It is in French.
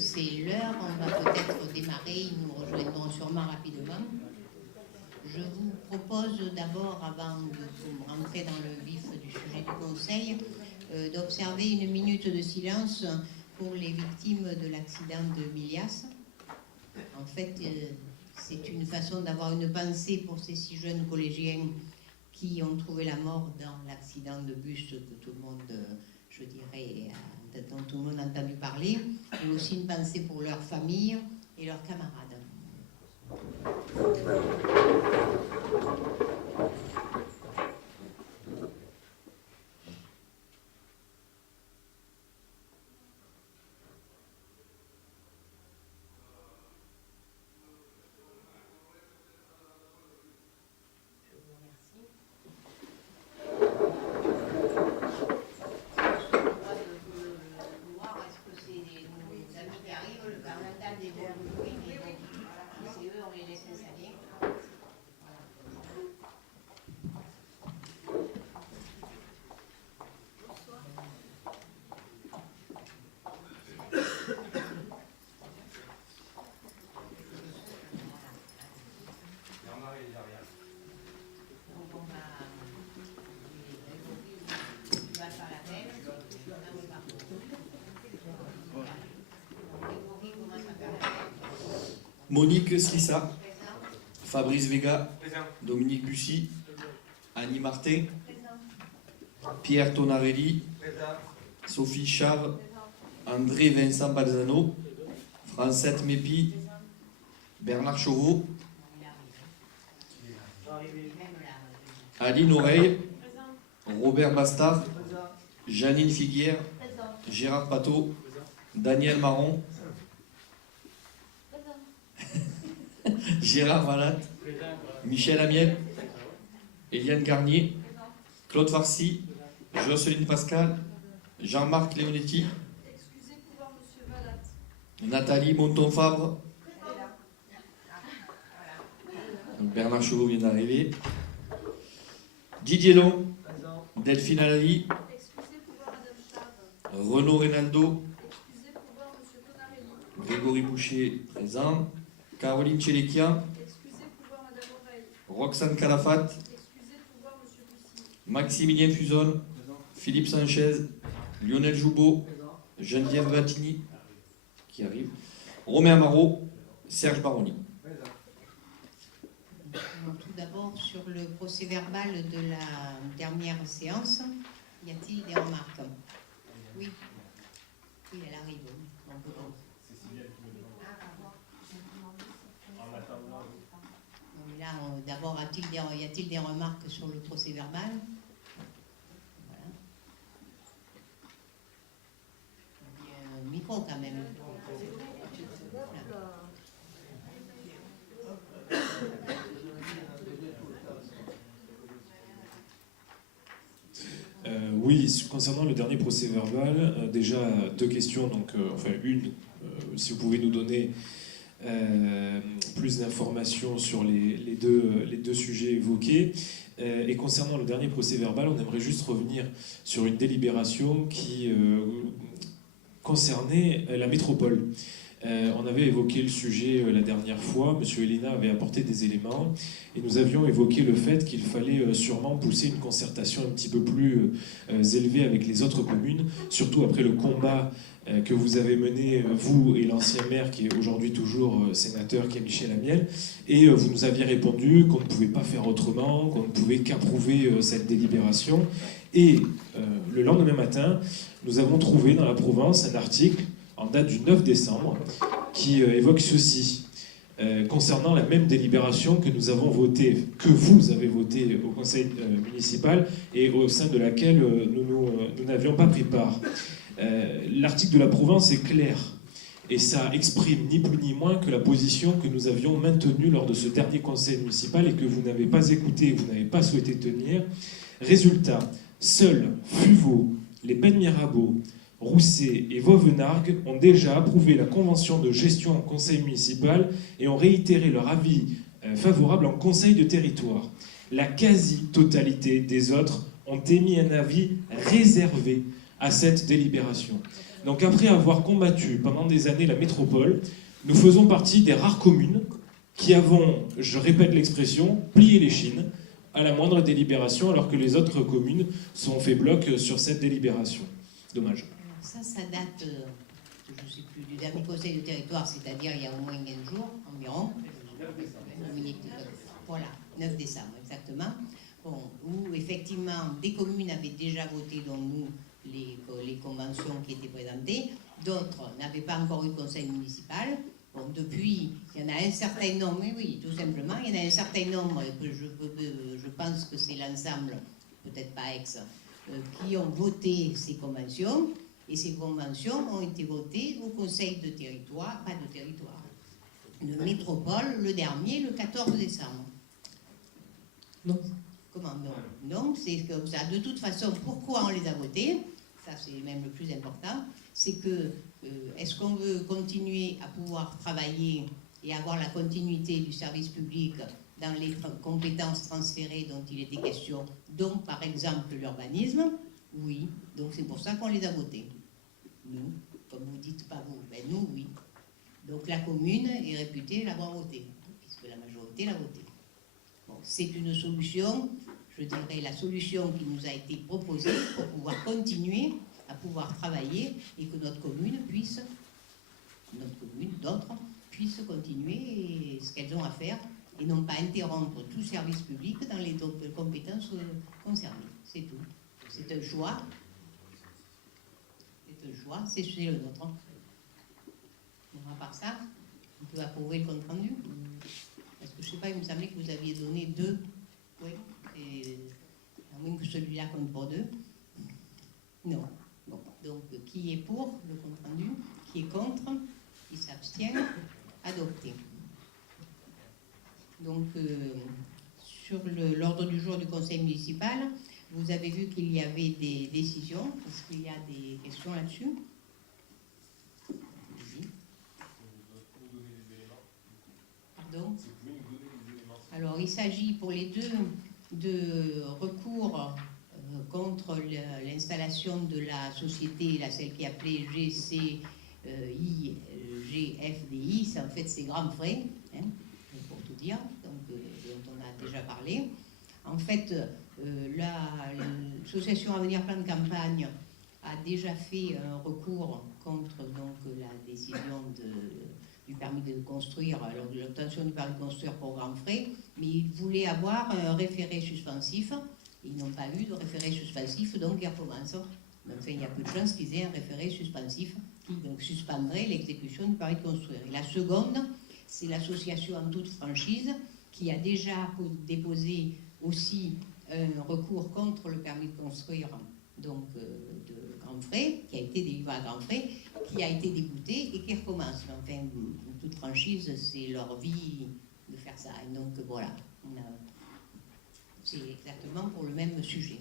c'est l'heure, on va peut-être démarrer, ils nous rejoindront sûrement rapidement. Je vous propose d'abord, avant de rentrer dans le vif du sujet du Conseil, d'observer une minute de silence pour les victimes de l'accident de Milias. En fait, c'est une façon d'avoir une pensée pour ces 6 jeunes collégiens qui ont trouvé la mort dans l'accident de bus que tout le monde, je dirais, dont tout le monde a entendu parler, et aussi une pensée pour leurs familles et leurs camarades. Monique Slissa, Fabrice Vega, Dominique Bussy, Annie Martin, Pierre Tonarelli, Sophie Chave, André Vincent Balzano, Francette Mépi, Bernard Chauveau, Aline Oreille, Robert Bastard, Janine Figuière, Gérard Pateau, Daniel Marron, Gérard Valat, Michel Amiel, Eliane Garnier, Claude Farcy, Jocelyne Pascal, Jean-Marc Leonetti, Nathalie Monton-Fabre, Bernard Chauveau vient d'arriver, Didier Long, Delphine Alali, Renaud Reynaldo, Grégory Boucher présent, Caroline Tchélékian, Roxane Calafat, Maximilien Fuzon, Philippe Sanchez, Lionel Joubeau, Geneviève Battini, qui arrive, Romain Marot, Serge Baroni. Tout d'abord, sur le procès verbal de la dernière séance, y a-t-il des remarques? Oui. Oui, elle arrive. Là, d'abord, y a-t-il des remarques sur le procès verbal? Voilà. Un micro quand même. Oui, concernant le dernier procès verbal, déjà 2 questions, donc enfin une, si vous pouvez nous donner plus d'informations sur les deux sujets évoqués. Et concernant le dernier procès verbal, on aimerait juste revenir sur une délibération qui concernait la métropole. On avait évoqué le sujet la dernière fois, M. Elena avait apporté des éléments, et nous avions évoqué le fait qu'il fallait sûrement pousser une concertation un petit peu plus élevée avec les autres communes, surtout après le combat que vous avez mené, vous et l'ancien maire, qui est aujourd'hui toujours sénateur, qui est Michel Amiel, et vous nous aviez répondu qu'on ne pouvait pas faire autrement, qu'on ne pouvait qu'approuver cette délibération. Et le lendemain matin, nous avons trouvé dans la Provence un article en date du 9 décembre, qui évoque ceci, concernant la même délibération que nous avons votée, que vous avez votée au conseil municipal, et au sein de laquelle nous n'avions pas pris part. L'article de la Provence est clair, et ça exprime ni plus ni moins que la position que nous avions maintenue lors de ce dernier conseil municipal, et que vous n'avez pas écouté, vous n'avez pas souhaité tenir. Résultat, seuls Fuveau, les Pennes Mirabeau, Rousset et Vauvenargues ont déjà approuvé la convention de gestion en conseil municipal et ont réitéré leur avis favorable en conseil de territoire. La quasi-totalité des autres ont émis un avis réservé à cette délibération. Donc après avoir combattu pendant des années la métropole, nous faisons partie des rares communes qui avons, je répète l'expression, plié les chines à la moindre délibération, alors que les autres communes sont fait bloc sur cette délibération. Dommage. Ça date, je ne sais plus, du dernier conseil de territoire, c'est-à-dire il y a au moins 15 jours environ. Voilà, 9 décembre, exactement. Bon, où effectivement des communes avaient déjà voté, dont nous, les conventions qui étaient présentées, d'autres n'avaient pas encore eu conseil municipal. Bon, depuis, il y en a un certain nombre, oui, tout simplement, il y en a un certain nombre, que je pense que c'est l'ensemble, peut-être pas ex, qui ont voté ces conventions, et ces conventions ont été votées au conseil de territoire, pas de territoire, de métropole, le dernier, le 14 décembre. Non. Comment non? Non, c'est comme ça. De toute façon, pourquoi on les a votés? Ça, c'est même le plus important. C'est que, est-ce qu'on veut continuer à pouvoir travailler et avoir la continuité du service public dans les compétences transférées dont il était question, donc par exemple l'urbanisme? Oui. Donc c'est pour ça qu'on les a votés. Nous, comme vous dites pas vous, ben nous, oui. Donc la commune est réputée l'avoir voté, puisque la majorité l'a voté. Bon, c'est une solution, je dirais la solution qui nous a été proposée pour pouvoir continuer à pouvoir travailler et que notre commune, d'autres, puissent continuer ce qu'elles ont à faire et non pas interrompre tout service public dans les compétences concernées. C'est tout. C'est un choix. C'est le nôtre. Bon, à part ça, on peut approuver le compte rendu. Parce que je ne sais pas, il me semblait que vous aviez donné 2. Oui. Et à moins que celui-là compte pour 2. Non. Bon. Donc, qui est pour le compte rendu? Qui est contre? Qui s'abstient? Adopté. Donc, sur l'ordre du jour du conseil municipal, vous avez vu qu'il y avait des décisions. Est-ce qu'il y a des questions là-dessus? Oui. Pardon? Alors, il s'agit pour les deux de recours contre l'installation de la société, celle qui est appelée GFDI, c'est en fait ces grands frais, hein, pour tout dire, donc, dont on a déjà parlé. En fait, l'association Avenir Plan de Campagne a déjà fait un recours contre donc, la décision du permis de construire, l'obtention du permis de construire pour grands frais, mais ils voulaient avoir un référé suspensif. Ils n'ont pas eu de référé suspensif, donc ils recommencent. Enfin, il y a peu de chances qu'ils aient un référé suspensif qui donc suspendrait l'exécution du permis de construire. Et la seconde, c'est l'association En Toute Franchise qui a déjà déposé aussi un recours contre le permis de construire donc, de grands frais, qui a été délivré à grands frais, qui a été débouté et qui recommence. Enfin, En Toute Franchise, c'est leur vie de faire ça. Et donc voilà, c'est exactement pour le même sujet.